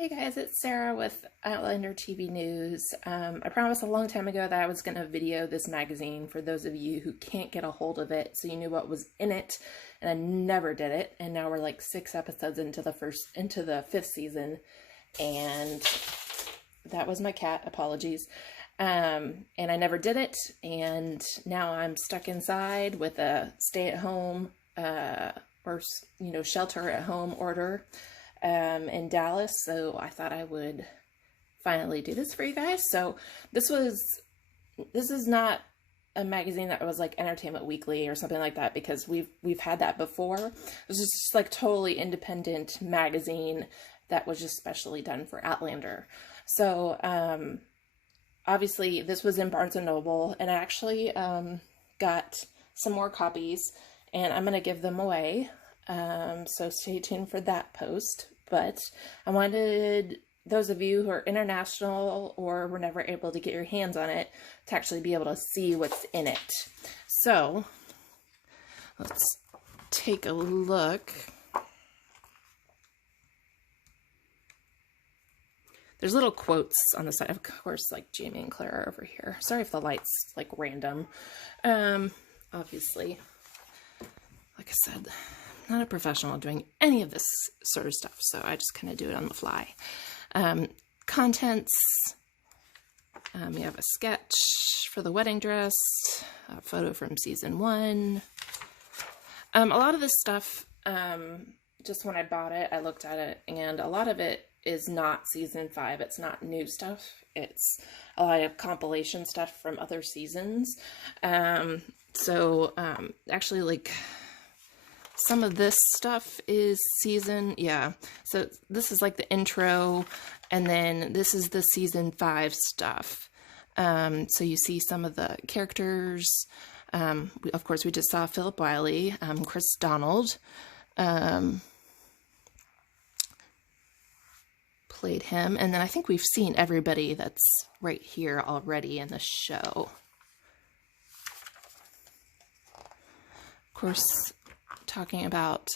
Hey guys, it's Sarah with Outlander TV News. I promised a long time ago that I was going to video this magazine for those of you who can't get a hold of it, so you knew what was in it, and I never did it. And now we're like 6 episodes into the 5th season, and that was my cat. Apologies. And I never did it, and now I'm stuck inside with a stay-at-home or shelter-at-home order. In Dallas, so I thought I would finally do this for you guys. So this is not a magazine that was like Entertainment Weekly or something like that, because we've had that before. This is just like totally independent magazine that was just specially done for Outlander. So obviously this was in Barnes & Noble, and I actually got some more copies, and I'm gonna give them away. So stay tuned for that post. But I wanted those of you who are international or were never able to get your hands on it to actually be able to see what's in it. So let's take a look. There's little quotes on the side, of course, like Jamie and Claire are over here. Sorry if the light's like random. Obviously, like I said, not a professional doing any of this sort of stuff, so I just kind of do it on the fly. Contents, you have a sketch for the wedding dress, a photo from season 1. A lot of this stuff, just when I bought it, I looked at it, and a lot of it is not season 5. It's not new stuff. It's a lot of compilation stuff from other seasons. Actually, like, some of this stuff is so this is like the intro, and then this is the season 5 stuff. So you see some of the characters. Of course, we just saw Philip Wiley, Chris Donald played him, and then I think we've seen everybody that's right here already in the show. Of course, talking about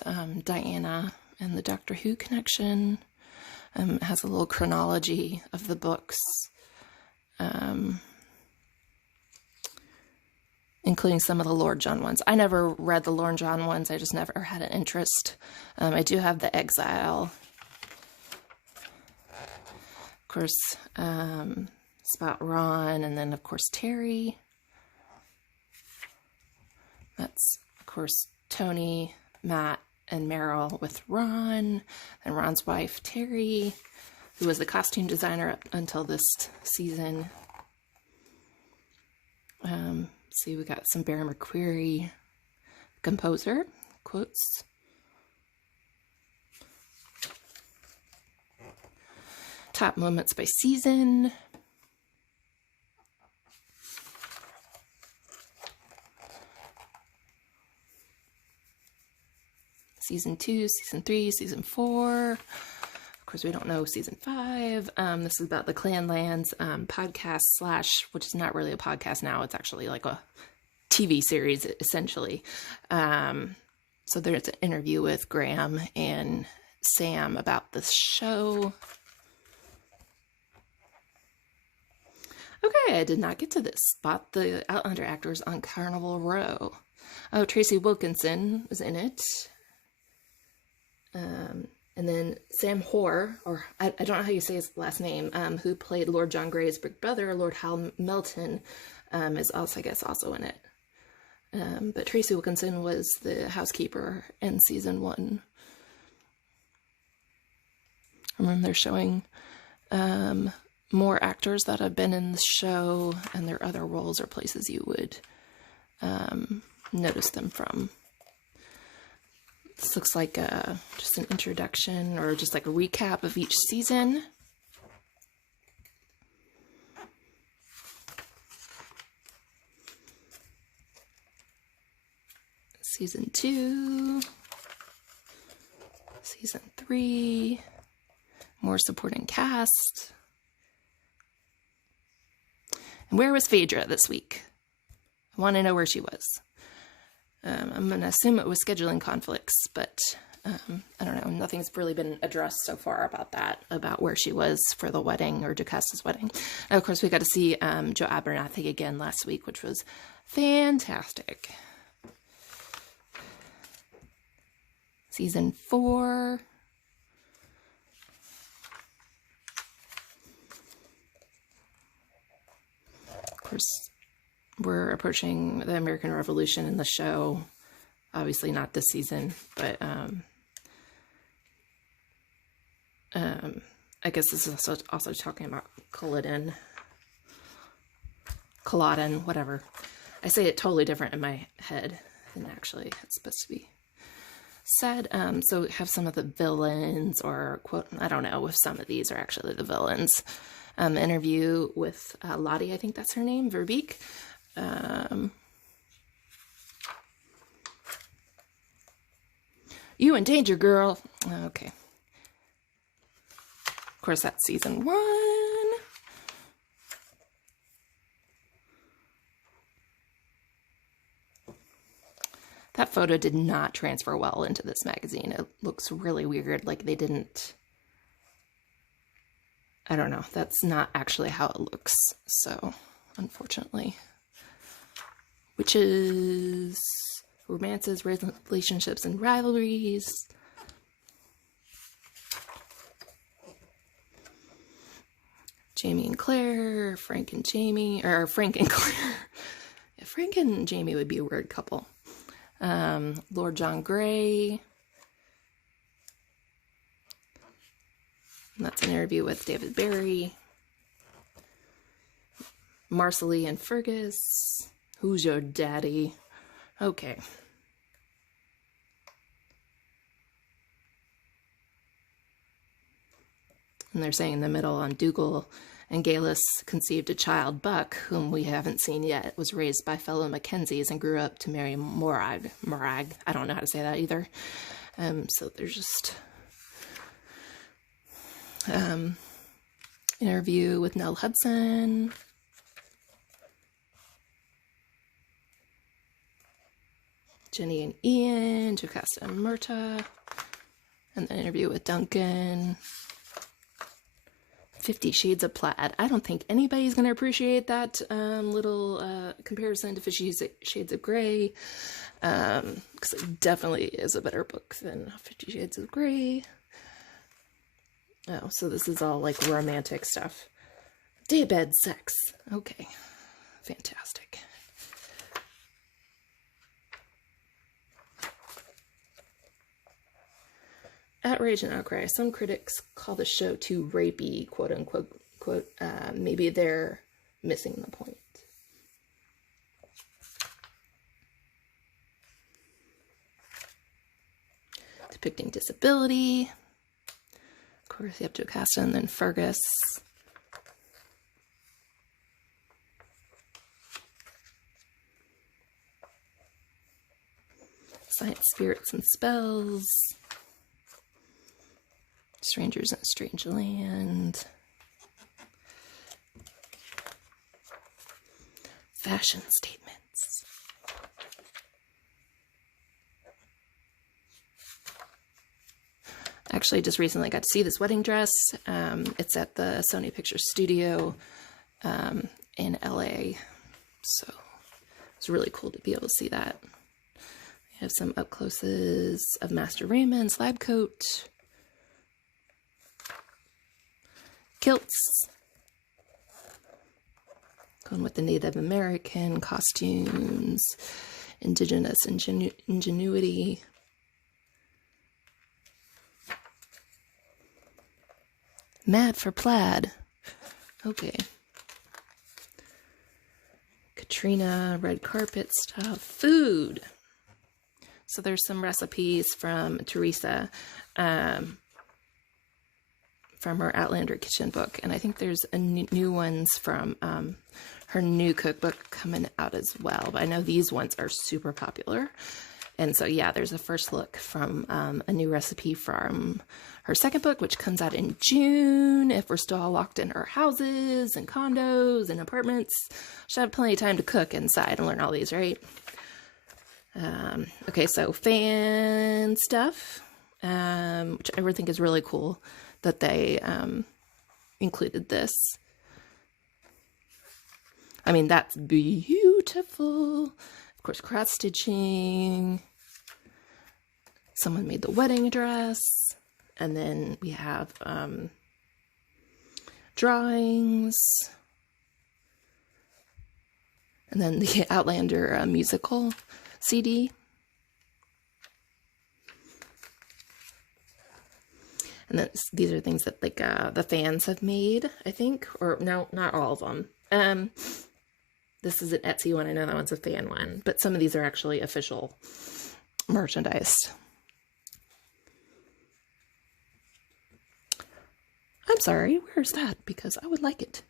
Diana and the Doctor Who connection. It has a little chronology of the books, including some of the Lord John ones. I never read the Lord John ones. I just never had an interest. I do have the Exile. Of course, it's about Ron, and then, of course, Terry. That's, of course, Tony, Matt, and Meryl with Ron, and Ron's wife, Terry, who was the costume designer up until this season. See, we got some Barry McQuarrie, composer, quotes. Top moments by season. Season 2, Season 3, Season 4. Of course, we don't know Season 5. This is about the Clanlands podcast / which is not really a podcast now. It's actually like a TV series, essentially. So there's an interview with Graham and Sam about this show. Okay, I did not get to this. Bought the Outlander actors on Carnival Row. Oh, Tracy Wilkinson was in it. And then Sam Hoare, or I don't know how you say his last name, who played Lord John Grey's big brother, Lord Hal Melton, is also, I guess, also in it. But Tracy Wilkinson was the housekeeper in season 1. And then they're showing more actors that have been in the show and their other roles or places you would notice them from. This looks like just an introduction or just like a recap of each season. Season 2, Season 3, more supporting cast. And where was Phaedra this week? I want to know where she was. I'm going to assume it was scheduling conflicts, but I don't know, nothing's really been addressed so far about that, about where she was for the wedding, or Jocasta's wedding. And of course, we got to see Joe Abernathy again last week, which was fantastic. Season 4. Of course, we're approaching the American Revolution in the show. Obviously not this season, but I guess this is also talking about Culloden, whatever. I say it totally different in my head than actually it's supposed to be said. So we have some of the villains, or quote, I don't know if some of these are actually the villains. Interview with Lottie, I think that's her name, Verbeek. You in danger, girl. Okay. Of course, that's season 1. That photo did not transfer well into this magazine. It looks really weird, like they didn't... I don't know. That's not actually how it looks, so unfortunately. Witches, romances, relationships, and rivalries. Jamie and Claire, Frank and Jamie, or Frank and Claire. Yeah, Frank and Jamie would be a weird couple. Lord John Grey. And that's an interview with David Barry. Marcelly and Fergus. Who's your daddy? Okay. And they're saying in the middle, on Dougal and Galus conceived a child, Buck, whom we haven't seen yet, was raised by fellow Mackenzies and grew up to marry Morag. I don't know how to say that either. So there's just interview with Nell Hudson. Jenny and Ian, Jocasta and Myrta. And then interview with Duncan. 50 Shades of Plaid. I don't think anybody's going to appreciate that little comparison to 50 Shades of Grey. Because it definitely is a better book than 50 Shades of Grey. Oh, so this is all like romantic stuff. Daybed sex. Okay. Fantastic. Outrage and outcry. Some critics call the show too rapey, quote unquote. Maybe they're missing the point. Depicting disability. Of course, you have Jocasta and then Fergus. Science, spirits, and spells. Strangers in a Strange Land. Fashion statements. Actually, just recently got to see this wedding dress. It's at the Sony Pictures Studio in LA. So it's really cool to be able to see that. We have some up closes of Master Raymond's lab coat. Kilts. Going with the Native American costumes. Indigenous ingenuity. Mad for plaid. Okay. Katrina, red carpet stuff. Food. So there's some recipes from Teresa. From her Outlander kitchen book, and I think there's a new ones from her new cookbook coming out as well, but I know these ones are super popular. And so yeah, there's a first look from a new recipe from her second book, which comes out in June, if we're still all locked in our houses and condos and apartments. Should have plenty of time to cook inside and learn all these, right? Okay, so fan stuff. which I think is really cool that they included this. I mean, that's beautiful. Of course, cross stitching. Someone made the wedding dress. And then we have drawings. And then the Outlander musical CD. And then these are things that like the fans have made, I think. Or no, not all of them. This is an Etsy one. I know that one's a fan one. But some of these are actually official merchandise. I'm sorry, where's that? Because I would like it.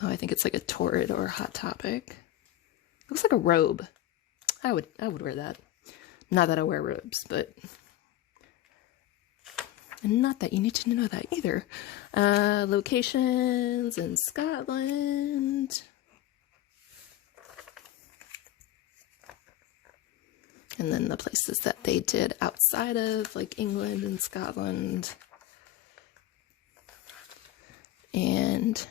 Oh, I think it's like a Torrid or a Hot Topic. Looks like a robe. I would wear that. Not that I wear robes, but not that you need to know that either. Locations in Scotland. And then the places that they did outside of, like England and Scotland. And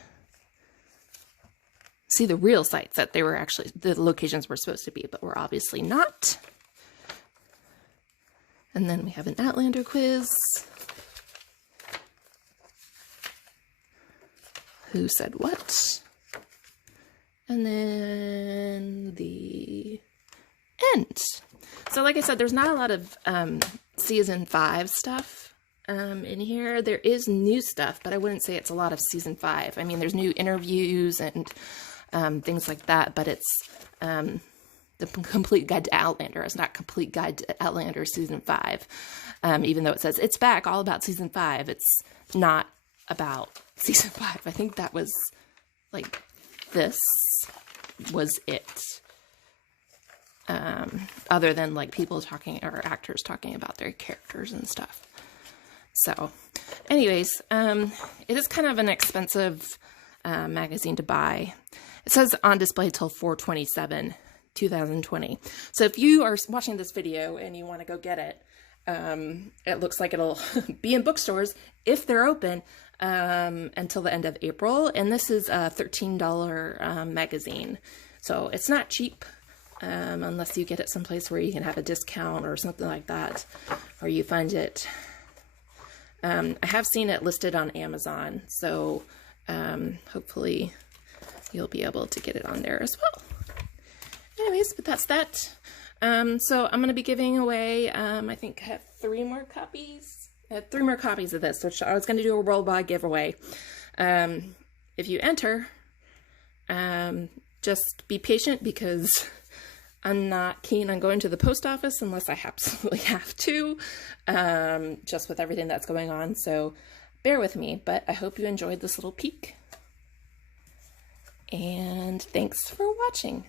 see the real sites that they were actually, the locations were supposed to be, but were obviously not. And then we have an Outlander quiz. Who said what? And then the end. So like I said, there's not a lot of season 5 stuff in here. There is new stuff, but I wouldn't say it's a lot of season 5. I mean, there's new interviews and things like that, but it's the complete guide to Outlander. It's not complete guide to Outlander season 5. Even though it says it's back, all about season 5. It's not about season 5. I think that was like, this was it. Other than like people talking or actors talking about their characters and stuff. So anyways, it is kind of an expensive magazine to buy. It says on display till 4/27/2020. So if you are watching this video and you want to go get it, it looks like it'll be in bookstores if they're open until the end of April. And this is a $13 magazine. So it's not cheap. Unless you get it someplace where you can have a discount or something like that, or you find it. I have seen it listed on Amazon, so hopefully you'll be able to get it on there as well. Anyways, but that's that. So I'm going to be giving away, I think I have 3 more copies. I have 3 more copies of this, which I was going to do a roll-by giveaway. If you enter, just be patient because I'm not keen on going to the post office unless I absolutely have to, just with everything that's going on. So bear with me, but I hope you enjoyed this little peek. And thanks for watching.